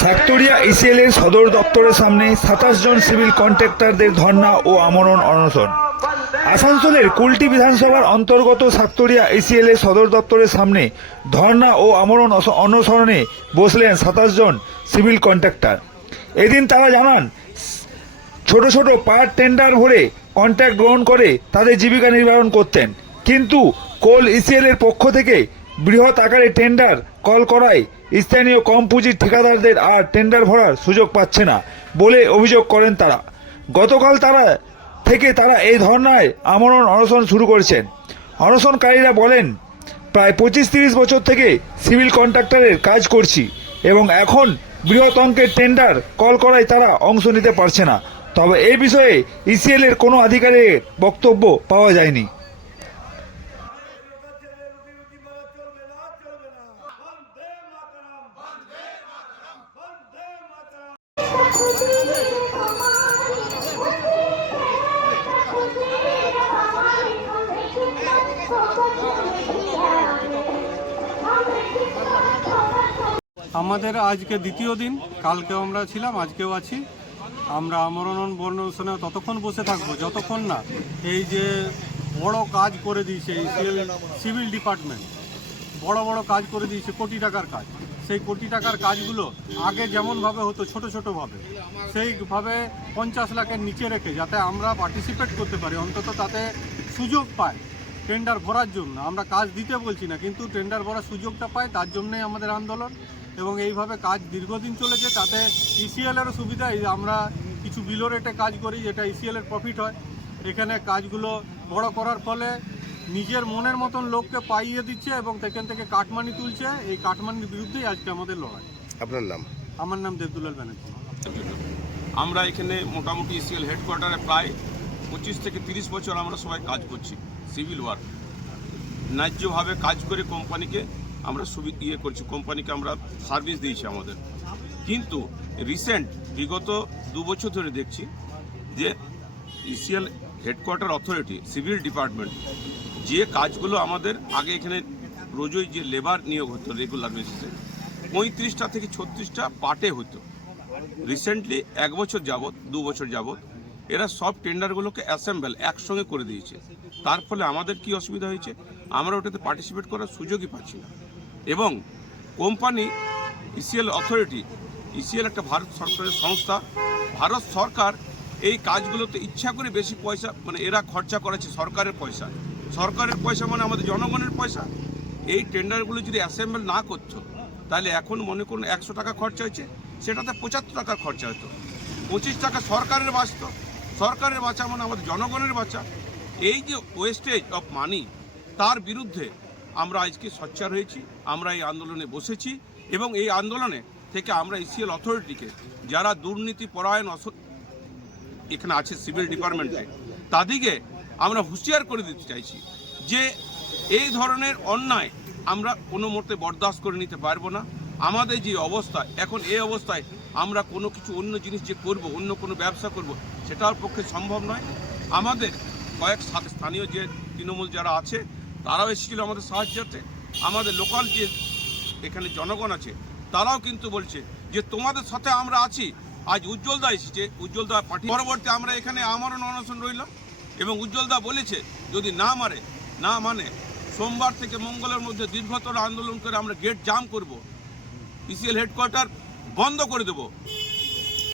ফ্যাক্টরিয়া ECL এর সদর দপ্তরের সামনে সাতাশ জন সিভিল কন্ট্রাক্টরদের ধর্ণা ও আমরণ অনশন। আসানসোলের কুলটি বিধানসভার অন্তর্গত সাতরিয়া ইসিএল এর সদর দপ্তরের সামনে ধর্ণা ও আমরণ অনশনে বসলেন সাতাশ জন সিভিল কন্ট্রাক্টর। এদিন তারা জানান, ছোট ছোট পায়ার টেন্ডার ভরে কন্ট্রাক্ট গ্রহণ করে তাদের জীবিকা নির্বাহন করতেন। কিন্তু কোল ইসিএল এর পক্ষ থেকে বৃহৎ আকারে টেন্ডার কল করায় স্থানীয় কম পুঁজির ঠিকাদারদের আর টেন্ডার ভরার সুযোগ পাচ্ছে না বলে অভিযোগ করেন তারা। গতকাল তারা থেকে তারা এই ধর্নায় আমরণ অনশন শুরু করেছেন। অনশনকারীরা বলেন, প্রায় পঁচিশ তিরিশ বছর থেকে সিভিল কন্ট্রাক্টরের কাজ করছি এবং এখন বৃহৎ অঙ্কের টেন্ডার কল করায় তারা অংশ নিতে পারছে না। তবে এই বিষয়ে ইসিএল এর কোনো আধিকারিকের বক্তব্য পাওয়া যায়নি। আমাদের আজকে দ্বিতীয় দিন, কালকেও আমরা ছিলাম, আজকেও আছি। আমরা আমরণ বর্ণশনে ততক্ষণ বসে থাকব, যতক্ষণ না এই যে বড় কাজ করে দিয়েছে এই সিভিল ডিপার্টমেন্ট, বড় বড় কাজ করে দিয়েছে কোটি টাকার কাজ। সেই কোটি টাকার কাজগুলো আগে যেমনভাবে হতো ছোট ছোটোভাবে সেইভাবে পঞ্চাশ লাখের নিচে রেখে যাতে আমরা পার্টিসিপেট করতে পারি, অন্তত তাতে সুযোগ পাই টেন্ডার ভরার জন্য। আমরা কাজ দিতে বলছি না কিন্তু টেন্ডার ভরার সুযোগটা পাই তার জন্যই আমাদের আন্দোলন। এবং এইভাবে কাজ দীর্ঘদিন চলেছে তাতে ইসিএলেরও সুবিধা এই আমরা কিছু বিলো রেটে কাজ করি যেটা ইসিএলের প্রফিট হয়। এখানে কাজগুলো বড় করার ফলে নিজের মনের মতন লোককে পাইয়ে দিচ্ছে এবং সেখান থেকে কাটমানি তুলছে। এই কাটমানির বিরুদ্ধেই আজকে আমাদের লড়াই। আপনার নাম? আমার নাম দেবদুলাল ব্যানার্জি। আমরা এখানে মোটামুটি ইসিএল হেডকোয়ার্টারে প্রায় পঁচিশ থেকে তিরিশ বছর আমরা সবাই কাজ করছি। Civil work. ন্যায্যভাবে কাজ করে কোম্পানিকে আমরা সুবি ইয়ে করছি, কোম্পানিকে আমরা সার্ভিস দিয়েছি আমাদের। কিন্তু রিসেন্ট, বিগত দু বছর ধরে দেখছি যে ECL headquarter authority, civil department, যে কাজগুলো আমাদের আগে এখানে রোজই যে লেবার নিয়োগ হতো রেগুলার বেসিসে, পঁয়ত্রিশটা থেকে ছত্রিশটা পার্টে হতো। রিসেন্টলি এক বছর যাবৎ, দু বছর যাবৎ এরা সব টেন্ডারগুলোকে অ্যাসেম্বল, একসঙ্গে করে দিয়েছে। তার ফলে আমাদের কি অসুবিধা হয়েছে? আমরা ওটাতে পার্টিসিপেট করার সুযোগই পাচ্ছি না। এবং কোম্পানি ইসিএল অথরিটি ইসিএল একটা ভারত সরকারের সংস্থা। ভারত সরকার এই কাজগুলোতে ইচ্ছা করে বেশি পয়সা মানে এরা খরচা করেছে সরকারের পয়সা। সরকারের পয়সা মানে আমাদের জনগণের পয়সা। এই টেন্ডারগুলো যদি অ্যাসেম্বল না করতো, তাহলে এখন মনে করুন একশো টাকা খরচা হয়েছে, সেটাতে পঁচাত্তর টাকা খরচা হতো। পঁচিশ টাকা সরকারের বাঁচত সরকারের বাঁচা মানে আমাদের জনগণের বাঁচা। এই যে ওয়েস্টেজ অফ মানি তার বিরুদ্ধে আমরা আজকে সোচ্চার হয়েছি, আমরা এই আন্দোলনে বসেছি এবং এই আন্দোলনে থেকে আমরা ইসিএল অথরিটিকে যারা দুর্নীতি, পরায়ণ, অস- এখানে আছে সিভিল ডিপার্টমেন্টে তাদেরকে আমরা হুঁশিয়ার করে দিতে চাইছি যে এই ধরনের অন্যায় আমরা কোনো মুহূর্তে বরদাস্ত করে নিতে পারব না। আমাদের যে অবস্থা, এখন এই অবস্থায় আমরা কোনো কিছু অন্য জিনিস যে করব, অন্য কোনো ব্যবসা করব, সেটার পক্ষে সম্ভব নয়। আমাদের কয়েক স্থানীয় যে তৃণমূল যারা আছে, তারাও এসেছিল আমাদের সাহায্যতে আমাদের লোকাল যে এখানে জনগণ আছে, তারাও কিন্তু বলছে যে, তোমাদের সাথে আমরা আছি। আজ উজ্জ্বলদা এসেছে। উজ্জ্বলদা পার্টি পরবর্তী আমরা এখানে আমরণ অনশন রইলাম এবং উজ্জ্বলদা বলেছে, যদি না মারে, না মানে সোমবার থেকে মঙ্গলের মধ্যে দীর্ঘতর আন্দোলন করে আমরা গেট জাম করব। ইসিএল হেডকোয়ার্টার বন্ধ করে দেব।